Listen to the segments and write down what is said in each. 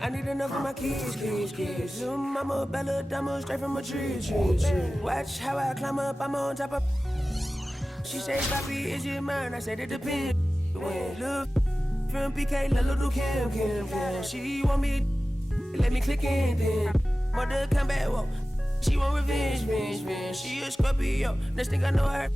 I need enough for my kids. Little mama, Bella, Dama, straight from a tree. Watch how I climb up, I'm on top of. She say, Papi, is it mine? I said, it depends. When look from PK, little Kim. She want me, let me click in then. Mother come back, whoa. She want revenge. She a Scorpio, next thing I know her.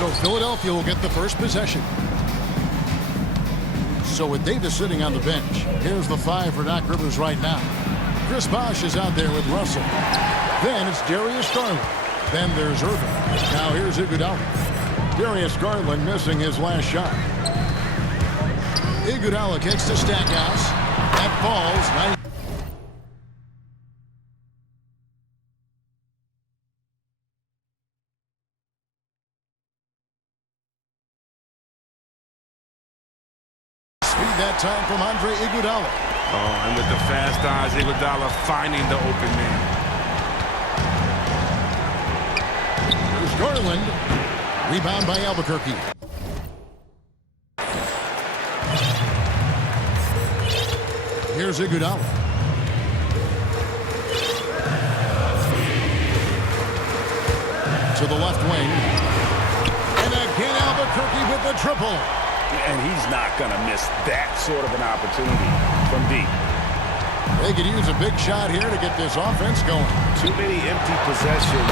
So Philadelphia will get the first possession. So with Davis sitting on the bench, here's the 5 for Doc Rivers right now. Chris Bosh is out there with Russell. Then it's Darius Garland. Then there's Irving. Now here's Iguodala. Darius Garland missing his last shot. Iguodala kicks to Stackhouse. That falls. Speed that time from Andre Iguodala. Oh, and with the fast eyes, Iguodala finding the open man. Here's Garland. Rebound by Albuquerque. Here's Iguodala. To the left wing. And again Albuquerque with the triple. And he's not going to miss that sort of an opportunity from deep. They could use a big shot here to get this offense going. Too many empty possessions.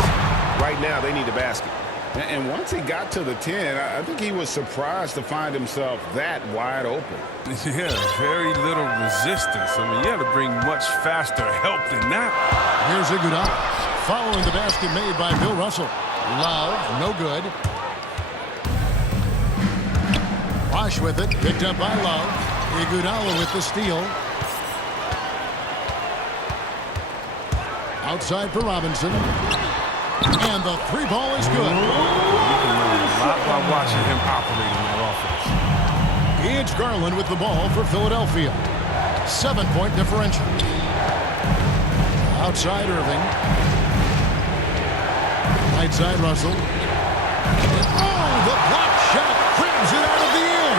Right now, they need the basket. And once he got to the 10, I think he was surprised to find himself that wide open. Yeah, very little resistance. I mean, you had to bring much faster help than that. Here's Iguodala. Following the basket made by Bill Russell. Love, no good. Bosh with it, picked up by Love. Iguodala with the steal. Outside for Robinson. And the 3 ball is good. You can learn a lot by watching him operate in that offense. Gage Garland with the ball for Philadelphia. 7-point differential. Outside Irving. Right side Russell. Oh, the block shot cribs it out of the air.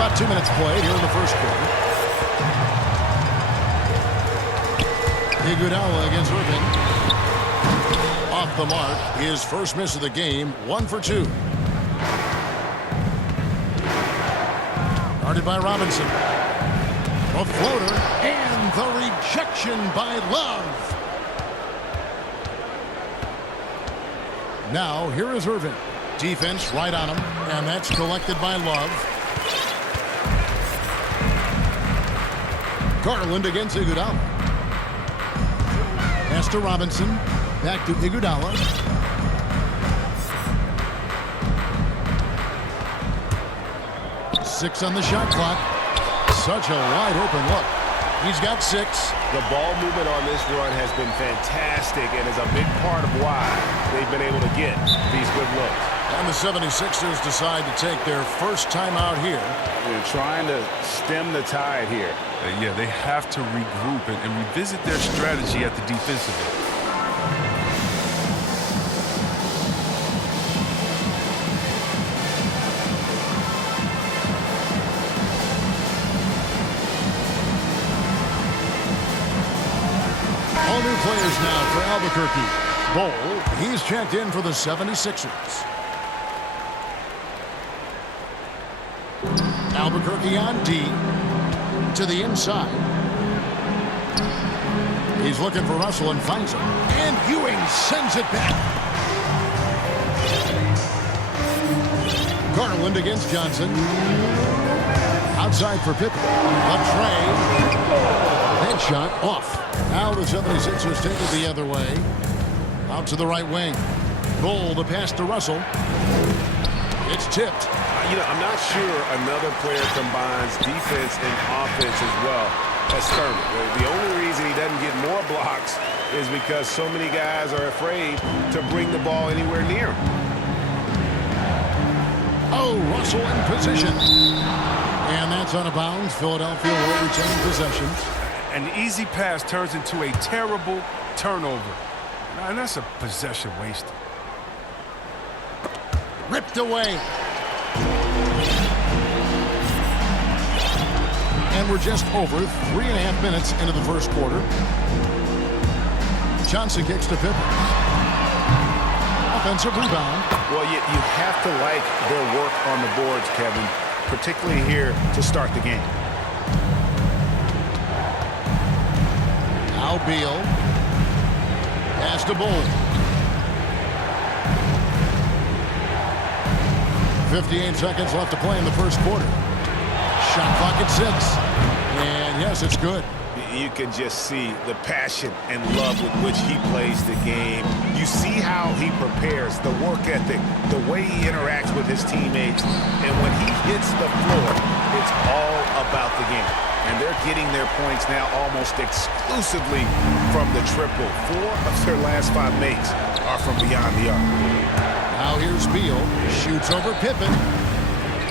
About 2 minutes played here in the first quarter. Iguodala against Irving. Off the mark, his first miss of the game, 1 for 2. Guarded by Robinson. A floater, and the rejection by Love. Now, here is Irving. Defense right on him, and that's collected by Love. Garland against Iguodala. Pass to Robinson. Back to Iguodala. Six on the shot clock. Such a wide open look. He's got 6. The ball movement on this run has been fantastic and is a big part of why they've been able to get these good looks. And the 76ers decide to take their first time out here. They're trying to stem the tide here. Yeah, they have to regroup and revisit their strategy at the defensive end. All new players now for Albuquerque. Bol, he's checked in for the 76ers. Albuquerque on D. To the inside. He's looking for Russell and finds him. And Ewing sends it back. Garland against Johnson. outside for Pippen. A tray. Headshot off. Now the 76ers take it the other way. Out to the right wing. Goal to pass to Russell. It's tipped. I'm not sure another player combines defense and offense as well as Thurman. The only reason he doesn't get more blocks is because so many guys are afraid to bring the ball anywhere near him. Oh, Russell in position. And that's out of bounds. Philadelphia will retain possession. An easy pass turns into a terrible turnover. And that's a possession wasted. Ripped away. And we're just over 3.5 minutes into the first quarter. Johnson kicks to Pippen. Offensive rebound. Well, you have to like their work on the boards, Kevin, particularly here to start the game. Now Beal. Pass to Bull. 58 seconds left to play in the first quarter. Shot clock at 6. And yes, it's good. You can just see the passion and love with which he plays the game. You see how he prepares, the work ethic, the way he interacts with his teammates. And when he hits the floor, it's all about the game. And they're getting their points now almost exclusively from the triple. 4 of their last 5 makes are from beyond the arc. Now here's Beal. Shoots over Pippen.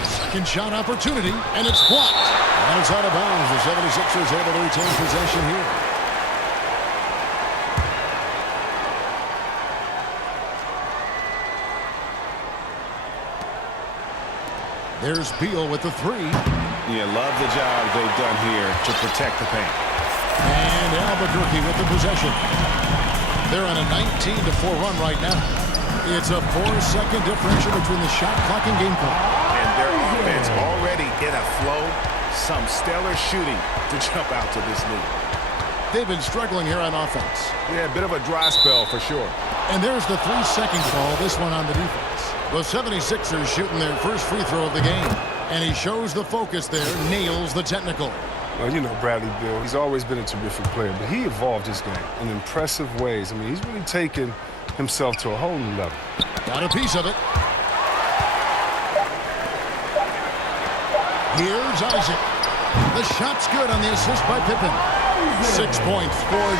Second shot opportunity, and it's blocked. And it's out of bounds. The 76ers able to retain possession here. There's Beal with the 3. You love the job they've done here to protect the paint. And Albuquerque with the possession. They're on a 19-4 run right now. It's a 4-second differential between the shot clock and game clock. And their offense already in a flow. Some stellar shooting to jump out to this lead. They've been struggling here on offense. Yeah, a bit of a dry spell for sure. And there's the 3-second call, this one on the defense. The 76ers shooting their first free throw of the game. And he shows the focus there, nails the technical. Well, you know Bradley Beal, he's always been a terrific player, but he evolved his game in impressive ways. I mean, he's really taken himself to a whole new level. Got a piece of it. Here's Isaac. The shot's good on the assist by Pippen. 6 points scored.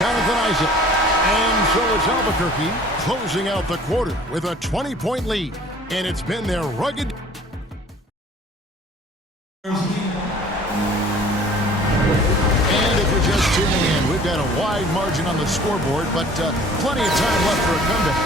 Jonathan Isaac. And so it's Albuquerque closing out the quarter with a 20-point lead. And it's been their rugged... And if you're just tuning in, we've got a wide margin on the scoreboard, but plenty of time left for a comeback.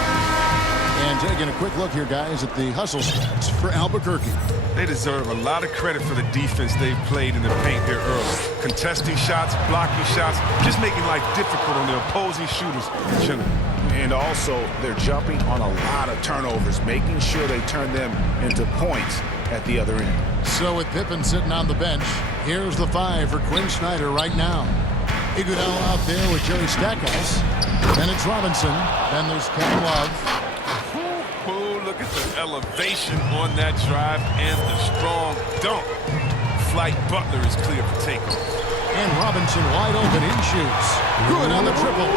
And taking a quick look here, guys, at the hustle stats for Albuquerque. They deserve a lot of credit for the defense they've played in the paint here early. Contesting shots, blocking shots, just making life difficult on the opposing shooters in general. And also, they're jumping on a lot of turnovers, making sure they turn them into points at the other end. So with Pippen sitting on the bench, here's the 5 for Quinn Snyder right now. Iguodala out there with Jerry Stackhouse. Then it's Robinson. Then there's Kevin Love. Oh, look at the elevation on that drive and the strong dunk. Flight Butler is clear for takeoff. And Robinson wide open, he shoots. Good on the triple.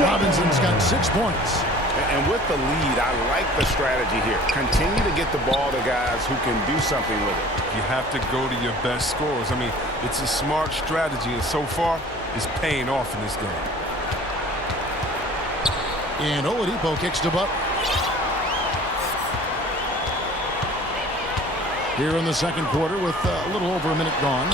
Robinson's got 6 points. And with the lead, I like the strategy here. Continue to get the ball to guys who can do something with it. You have to go to your best scorers. I mean, it's a smart strategy, and so far, it's paying off in this game. And Oladipo kicks to Butler. Here in the second quarter with a little over a minute gone.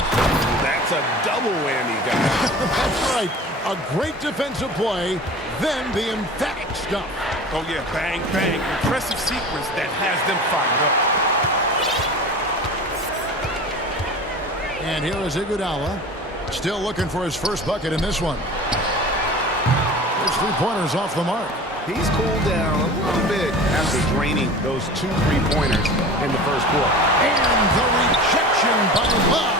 That's a double whammy, guys. That's right. A great defensive play, then the emphatic stuff. Oh, yeah, bang, bang. Impressive sequence that has them fired up. And here is Iguodala. Still looking for his first bucket in this one. His 3-pointers off the mark. He's cooled down a little bit after draining those 2 3-pointers in the first quarter. And the rejection by Love.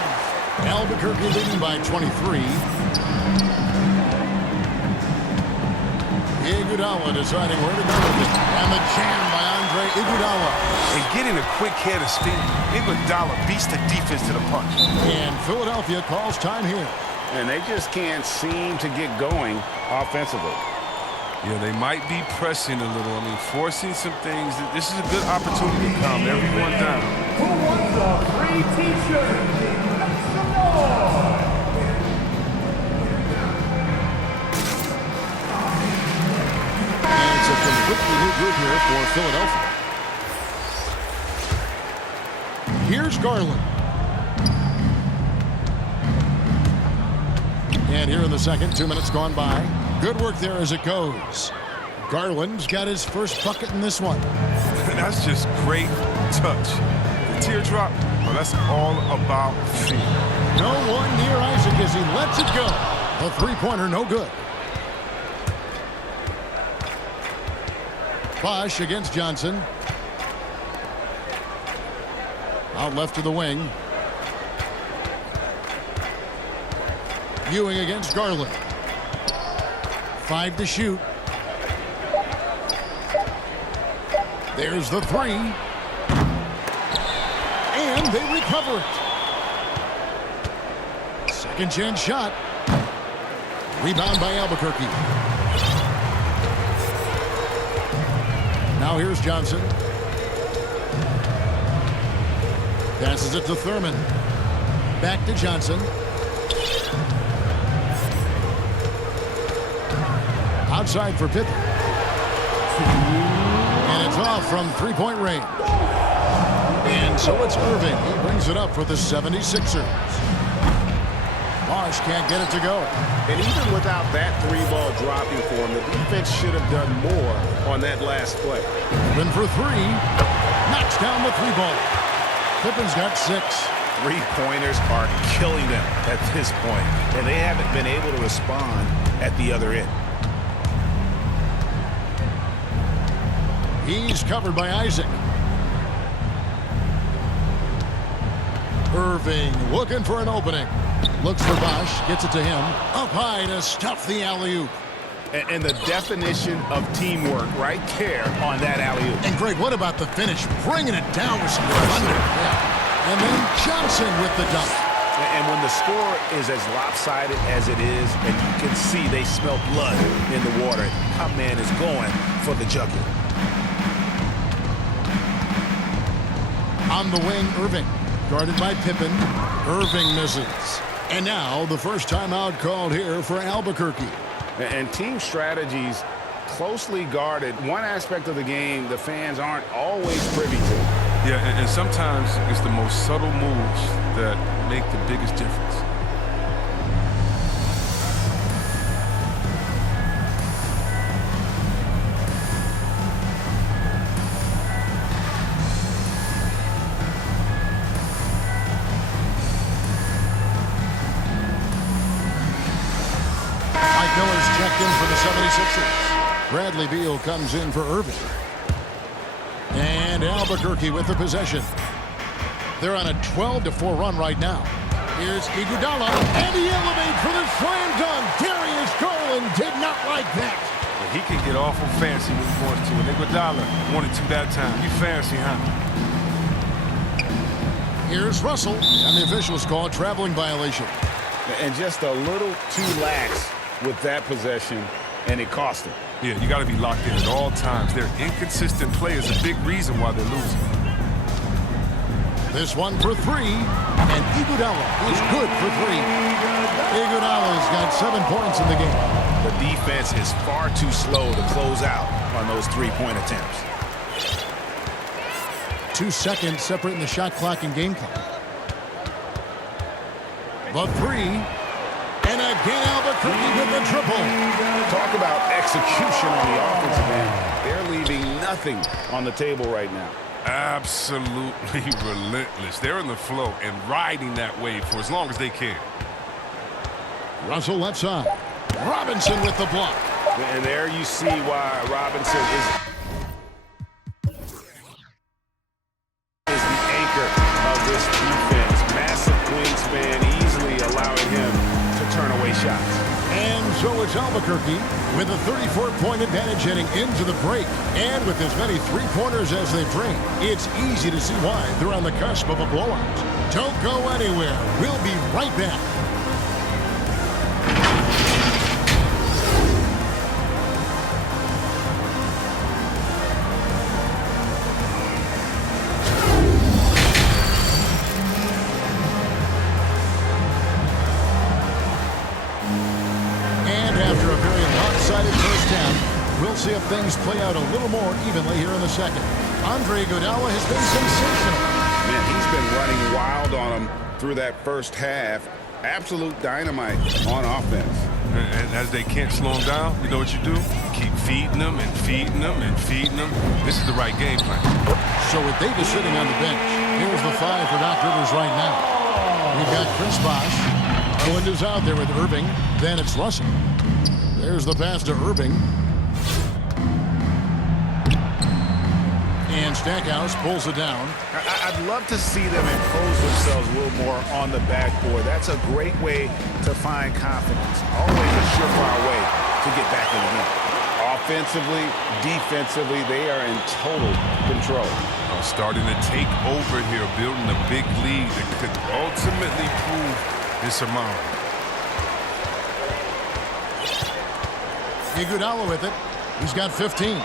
Albuquerque leading by 23. Iguodala deciding where to go with it. And the jam by Andre Iguodala. And getting a quick head of steam, Iguodala beats the defense to the punch. And Philadelphia calls time here. And they just can't seem to get going offensively. Yeah, they might be pressing a little. I mean, forcing some things. This is a good opportunity to calm everyone down. Who wants a free t-shirt? Make some noise! And it's a completely new group here for Philadelphia. Here's Garland. And here in the second, 2 minutes gone by. Good work there as it goes. Garland's got his first bucket in this one. That's just great touch. The teardrop, well, that's all about feel. No one near Isaac as he lets it go. The three-pointer, no good. Bosh against Johnson. Out left to the wing. Ewing against Garland. 5 to shoot. There's the 3. And they recover it. Second chance shot. Rebound by Albuquerque. Now here's Johnson. Passes it to Thurman. Back to Johnson. Outside for Pippen. And it's off from three-point range. And so it's Irving. He brings it up for the 76ers. Bosh can't get it to go. And even without that 3-ball dropping for him, the defense should have done more on that last play. Pippen for 3. Knocks down the 3-ball. Pippen's got 6. 3-pointers are killing them at this point, and they haven't been able to respond at the other end. He's covered by Isaac. Irving looking for an opening. Looks for Bosh. Gets it to him. Up high to stuff the alley-oop. And the definition of teamwork right there on that alley-oop. And Greg, what about the finish? Bringing it down with some thunder. Yeah. And then Johnson with the dunk. And when the score is as lopsided as it is, and you can see they smell blood in the water, our man is going for the jugular. On the wing, Irving. Guarded by Pippen. Irving misses. And now the first timeout called here for Albuquerque. And team strategies closely guarded. One aspect of the game the fans aren't always privy to. Yeah, and sometimes it's the most subtle moves that make the biggest difference. Miller's checked in for the 76ers. Bradley Beal comes in for Irving. And Albuquerque with the possession. They're on a 12-4 run right now. Here's Iguodala, and he elevates for the slam dunk. Darius Garland did not like that. He can get awful fancy when he wants to. And Iguodala wanted to that time. You fancy, huh? Here's Russell, and the officials call a traveling violation. And just a little too lax with that possession, and it cost him. Yeah, you got to be locked in at all times. Their inconsistent play is a big reason why they're losing. This one for 3, and Iguodala is good for 3. Iguodala's got 7 points in the game. The defense is far too slow to close out on those 3-point attempts. 2 seconds separating the shot clock and game clock. The 3. And again, Albuquerque with the triple. Talk about execution on the offensive end. They're leaving nothing on the table right now. Absolutely relentless. They're in the flow and riding that wave for as long as they can. Russell left side. Robinson with the block. And there you see why Robinson is the anchor of this defense. Massive wingspan, easily allowing him to turn away shots. And so it's Albuquerque with a 34-point advantage heading into the break. And with as many three-pointers as they bring, it's easy to see why they're on the cusp of a blowout. Don't go anywhere. We'll be right back. We'll see if things play out a little more evenly here in the second. Andre Iguodala has been sensational. Man, he's been running wild on him through that first half. Absolute dynamite on offense. And as they can't slow him down, you know what you do? Keep feeding them and feeding them and feeding them. This is the right game plan. So with Davis sitting on the bench, here's the 5 for Doc Rivers right now. We've got Chris Bosh. Garland is out there with Irving. Then it's Russell. There's the pass to Irving. And Stackhouse pulls it down. I'd love to see them impose themselves a little more on the backboard. That's a great way to find confidence. Always a surefire way to get back in the game. Offensively, defensively, they are in total control. Starting to take over here, building a big lead that could ultimately prove insurmountable. Iguodala with it. He's got 15.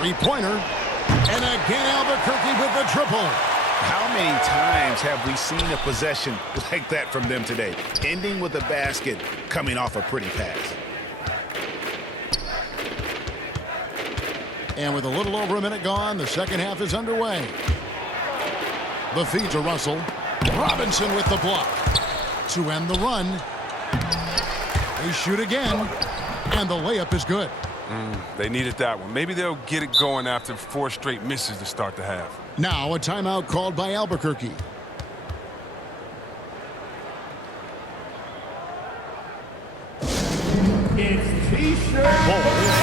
Three-pointer. And again, Albuquerque with the triple. How many times have we seen a possession like that from them today? Ending with a basket, coming off a pretty pass. And with a little over a minute gone, the second half is underway. The feed to Russell. Robinson with the block. To end the run. They shoot again. And the layup is good. They needed that one. Maybe they'll get it going after 4 straight misses to start the half. Now a timeout called by Albuquerque. It's T-shirt.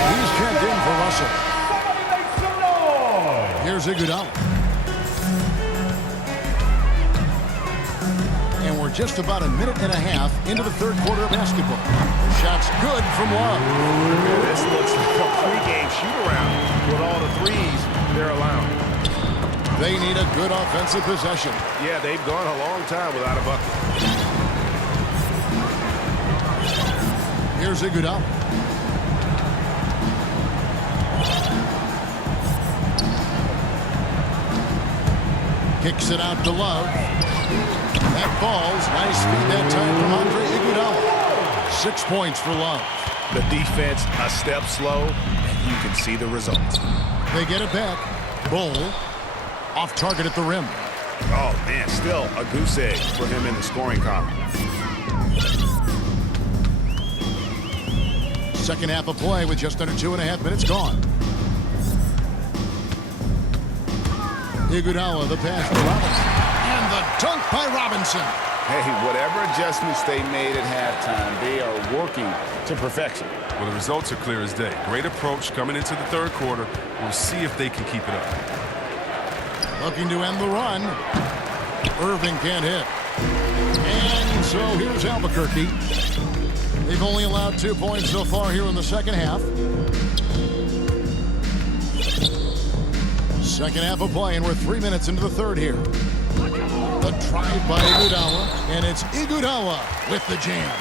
He's checked in for Russell. Somebody make some noise. Here's Iguodala. And we're just about a minute and a half into the third quarter of basketball. The shot's good from Love. Yeah, this looks like a pregame shoot-around with all the threes they're allowing. They need a good offensive possession. Yeah, they've gone a long time without a bucket. Here's Iguodala. Kicks it out to Love. That falls. Nice feed that time from Andre Iguodala. 6 points for Love. The defense a step slow, and you can see the results. They get it back. Bull off target at the rim. Oh, man, still a goose egg for him in the scoring column. Second half of play with just under 2.5 minutes gone. Iguodala, the pass to Robinson. And the dunk by Robinson. Hey, whatever adjustments they made at halftime, they are working to perfection. Well, the results are clear as day. Great approach coming into the third quarter. We'll see if they can keep it up. Looking to end the run. Irving can't hit. And so here's Albuquerque. They've only allowed 2 points so far here in the second half. Second half of play, and we're 3 minutes into the third here. The drive by Iguodala, and it's Iguodala with the jam.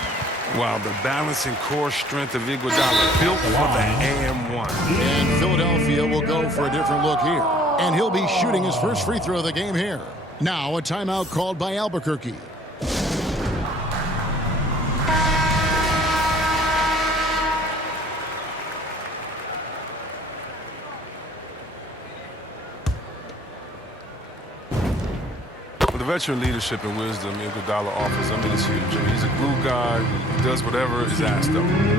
Wow, the balance and core strength of Iguodala built for the AM1. And Philadelphia will go for a different look here. And he'll be shooting his first free throw of the game here. Now a timeout called by Albuquerque. The veteran leadership and wisdom Iguodala offers, I mean, it's huge. I mean, he's a glue guy. He does whatever is asked of him.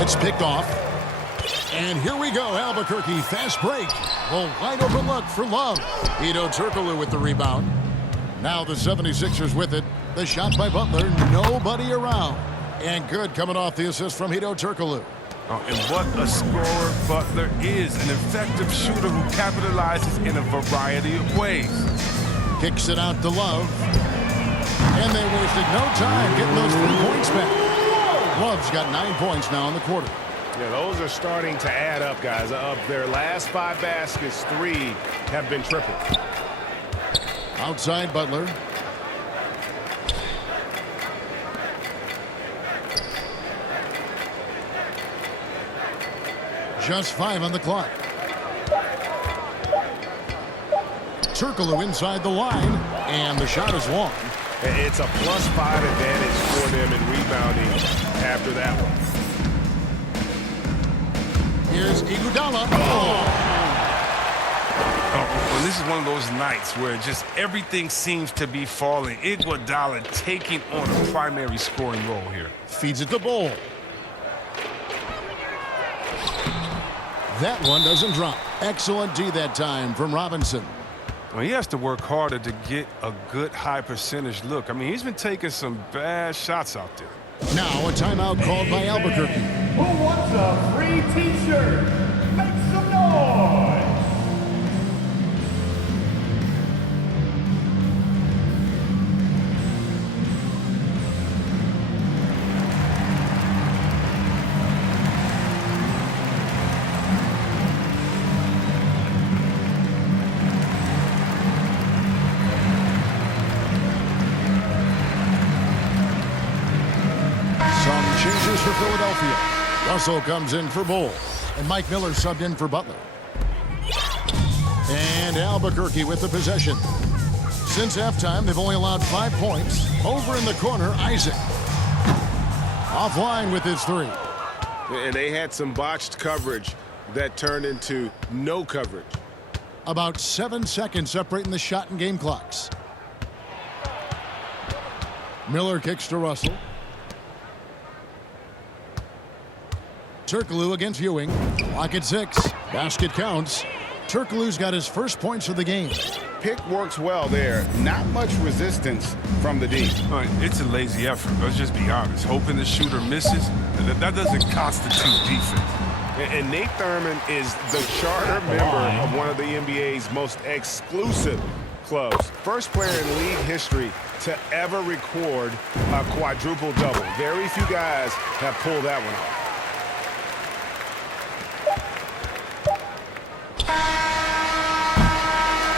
It's picked off. And here we go, Albuquerque, fast break. A wide open look for Love. Hedo Turkoglu with the rebound. Now the 76ers with it. The shot by Butler, nobody around. And good coming off the assist from Hedo Turkoglu. Oh, and what a scorer Butler is. An effective shooter who capitalizes in a variety of ways. Kicks it out to Love. And they wasted no time getting those 3 points back. Love's got 9 points now in the quarter. Yeah, those are starting to add up, guys. Of their last 5 baskets, 3 have been triple. Outside Butler. Just 5 on the clock. Turkoglu inside the line, and the shot is long. It's a +5 advantage for them in rebounding after that one. Here's Iguodala. And this is one of those nights where just everything seems to be falling. Iguodala taking on a primary scoring role here. Feeds it to Bol. That one doesn't drop. Excellent D that time from Robinson. Well, he has to work harder to get a good high percentage look. I mean, he's been taking some bad shots out there. Now a timeout called by Albuquerque. Who wants a free t-shirt? Make some noise! Changes for Philadelphia. Russell comes in for Bol. And Mike Miller subbed in for Butler. And Albuquerque with the possession. Since halftime, they've only allowed 5 points. Over in the corner, Isaac. Offline with his 3. And they had some botched coverage that turned into no coverage. About 7 seconds separating the shot and game clocks. Miller kicks to Russell. Turkoglu against Ewing. Clock at 6. Basket counts. Turkoglu's got his first points of the game. Pick works well there. Not much resistance from the D. All right, it's a lazy effort. Let's just be honest. Hoping the shooter misses, that doesn't constitute defense. And Nate Thurman is the charter member of one of the NBA's most exclusive clubs. First player in league history to ever record a quadruple-double. Very few guys have pulled that one off.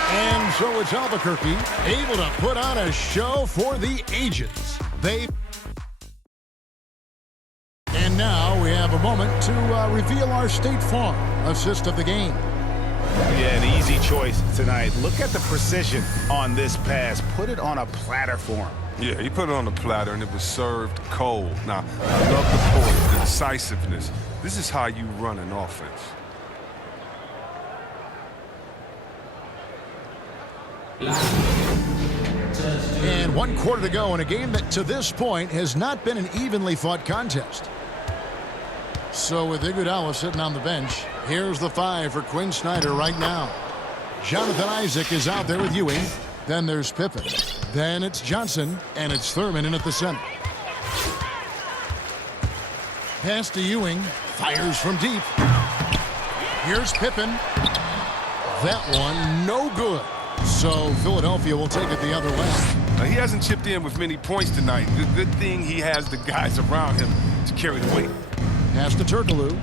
And so it's Albuquerque able to put on a show for the ages. And now we have a moment to reveal our State Farm assist of the game. Yeah, an easy choice tonight. Look at the precision on this pass. Put it on a platter for him. Yeah, he put it on a platter and it was served cold. Now, I love the poise, the decisiveness. This is how you run an offense. And 1 quarter to go in a game that to this point has not been an evenly fought contest. So with Iguodala sitting on the bench, here's the 5 for Quinn Snyder right now. Jonathan Isaac is out there with Ewing. Then there's Pippen. Then it's Johnson, and it's Thurman in at the center. Pass to Ewing. Fires from deep. Here's Pippen. That one no good. So Philadelphia will take it the other way. He hasn't chipped in with many points tonight. Good thing he has the guys around him to carry the weight. Pass to Turkoglu.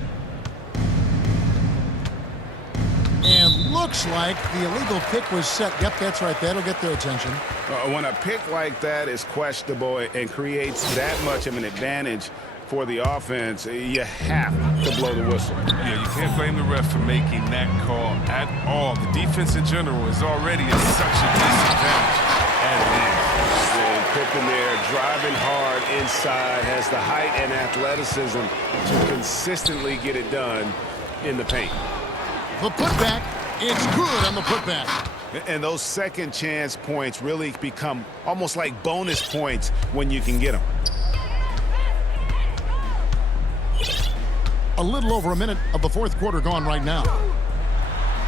And looks like the illegal pick was set. Yep, that's right. That'll get their attention. When a pick like that is questionable and creates that much of an advantage for the offense, you have to blow the whistle. Yeah, you can't blame the ref for making that call at all. The defense in general is already at such a disadvantage as it is. And Pippen there driving hard inside, has the height and athleticism to consistently get it done in the paint. The putback, it's good on the putback. And those second chance points really become almost like bonus points when you can get them. A little over a minute of the fourth quarter gone right now.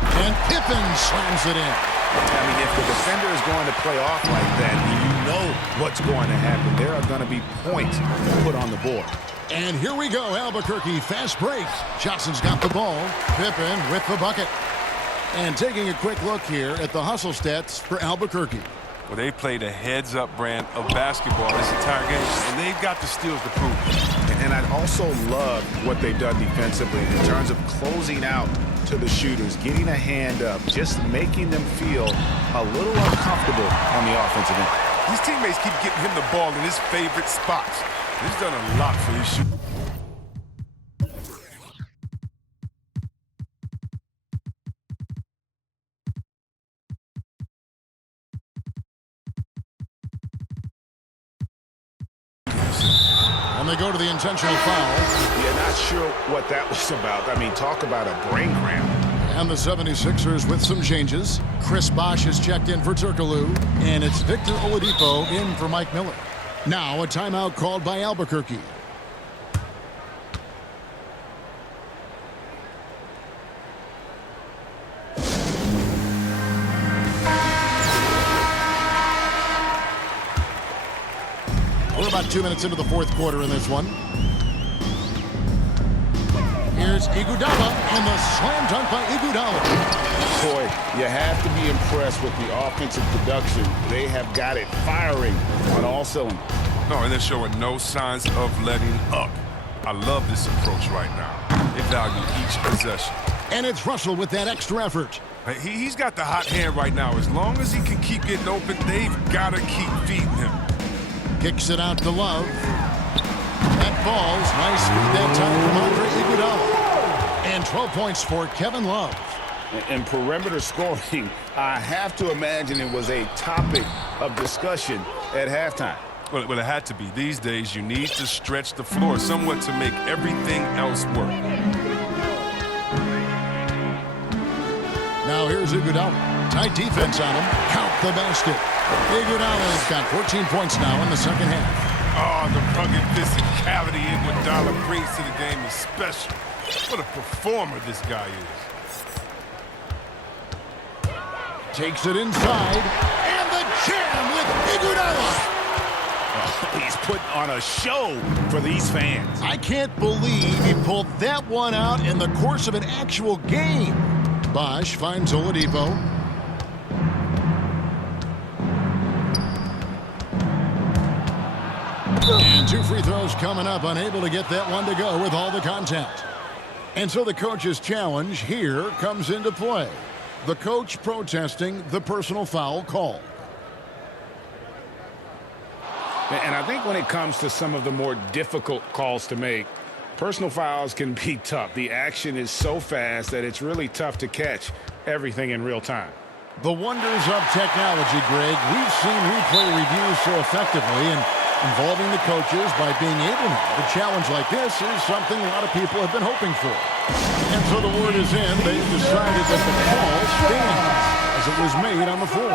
And Pippen slams it in. I mean, if the defender is going to play off like that, you know what's going to happen. There are going to be points put on the board. And here we go, Albuquerque, fast break. Johnson's got the ball. Pippen with the bucket. And taking a quick look here at the hustle stats for Albuquerque. Well, they played a heads-up brand of basketball this entire game, and they've got the steals to prove it. And I also love what they've done defensively in terms of closing out to the shooters, getting a hand up, just making them feel a little uncomfortable on the offensive end. His teammates keep getting him the ball in his favorite spots. He's done a lot for his shooting. And they go to the intentional foul. Yeah, not sure what that was about. I mean, talk about a brain cramp. And the 76ers with some changes. Chris Bosh has checked in for Turkoglu, and it's Victor Oladipo in for Mike Miller. Now a timeout called by Albuquerque. We're about 2 minutes into the fourth quarter in this one. Here's Iguodala, and the slam dunk by Iguodala. Boy, you have to be impressed with the offensive production. They have got it firing on all cylinders. No, and they're showing no signs of letting up. I love this approach right now. They value each possession. And it's Russell with that extra effort. He's got the hot hand right now. As long as he can keep getting open, they've got to keep feeding him. Kicks it out to Love. That falls. Nice speed that time from Andre Iguodala. And 12 points for Kevin Love. And perimeter scoring, I have to imagine it was a topic of discussion at halftime. Well, it had to be. These days, you need to stretch the floor somewhat to make everything else work. Now here's Iguodala. Tight defense on him. Count the basket. Iguodala's got 14 points now in the second half. Oh, the rugged physicality Iguodala brings to the game is special. What a performer this guy is. Takes it inside. And the jam with Iguodala. He's putting on a show for these fans. I can't believe he pulled that one out in the course of an actual game. Bosh finds Oladipo. And 2 free throws coming up, unable to get that one to go with all the contact. And so the coach's challenge here comes into play. The coach protesting the personal foul call. And I think when it comes to some of the more difficult calls to make, personal fouls can be tough. The action is so fast that it's really tough to catch everything in real time. The wonders of technology, Greg. We've seen replay reviews so effectively and involving the coaches by being able to. A challenge like this is something a lot of people have been hoping for. And so the word is in. They've decided that the call stands as it was made on the floor.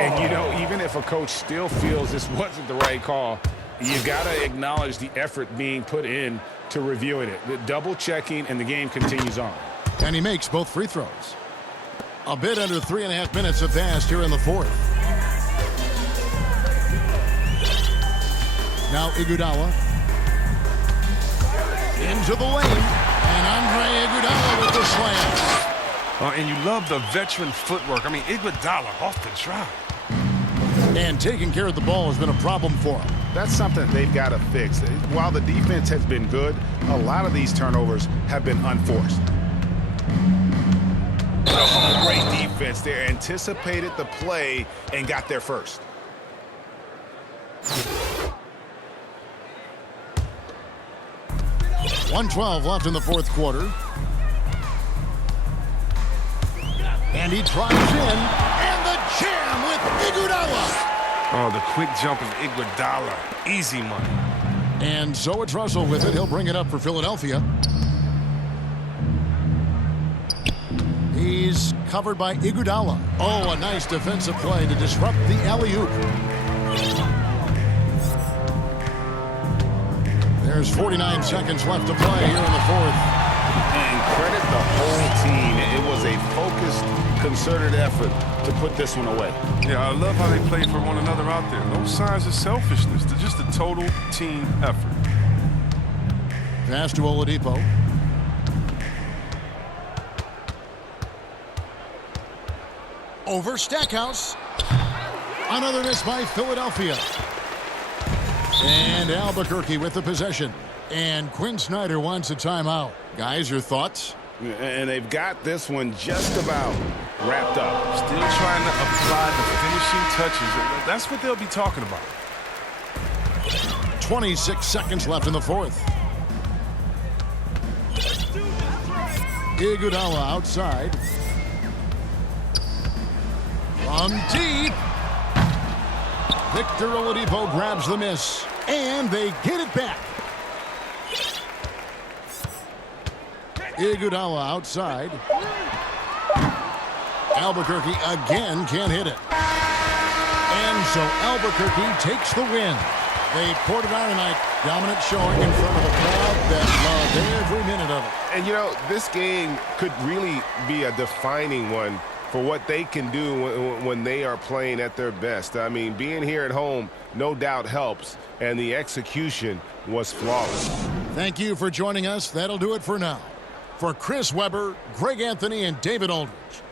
And, you know, even if a coach still feels this wasn't the right call, you got to acknowledge the effort being put in to reviewing it. The double checking, and the game continues on. And he makes both free throws. A bit under 3.5 minutes have passed here in the fourth. Now Iguodala. Into the lane. And Andre Iguodala with the slam. And you love the veteran footwork. I mean, Iguodala off the drop. And taking care of the ball has been a problem for him. That's something they've got to fix. While the defense has been good, a lot of these turnovers have been unforced. Great defense there. Anticipated the play and got there first. .112 left in the fourth quarter. And he drives in. And the jam with Iguodala. Oh, the quick jump of Iguodala. Easy money. And so it's Russell with it. He'll bring it up for Philadelphia. He's covered by Iguodala. Oh, a nice defensive play to disrupt the alley-oop. There's 49 seconds left to play here in the fourth. And credit the whole team. It was a focused, concerted effort to put this one away. Yeah, I love how they played for one another out there. No signs of selfishness. They're just a total team effort. Pass to Oladipo. Over Stackhouse. Another miss by Philadelphia. And Albuquerque with the possession. And Quinn Snyder wants a timeout. Guys, your thoughts? And they've got this one just about wrapped up. Still trying to apply the finishing touches. That's what they'll be talking about. 26 seconds left in the fourth. Iguodala outside. From deep. Victor Oladipo grabs the miss. And they get it back. Iguodala outside. Albuquerque again can't hit it. And so Albuquerque takes the win. They poured it on tonight. Dominant showing in front of a crowd that loved every minute of it. And, you know, this game could really be a defining one for what they can do when they are playing at their best. I mean, being here at home no doubt helps, and the execution was flawless. Thank you for joining us. That'll do it for now. For Chris Webber, Greg Anthony, and David Aldridge,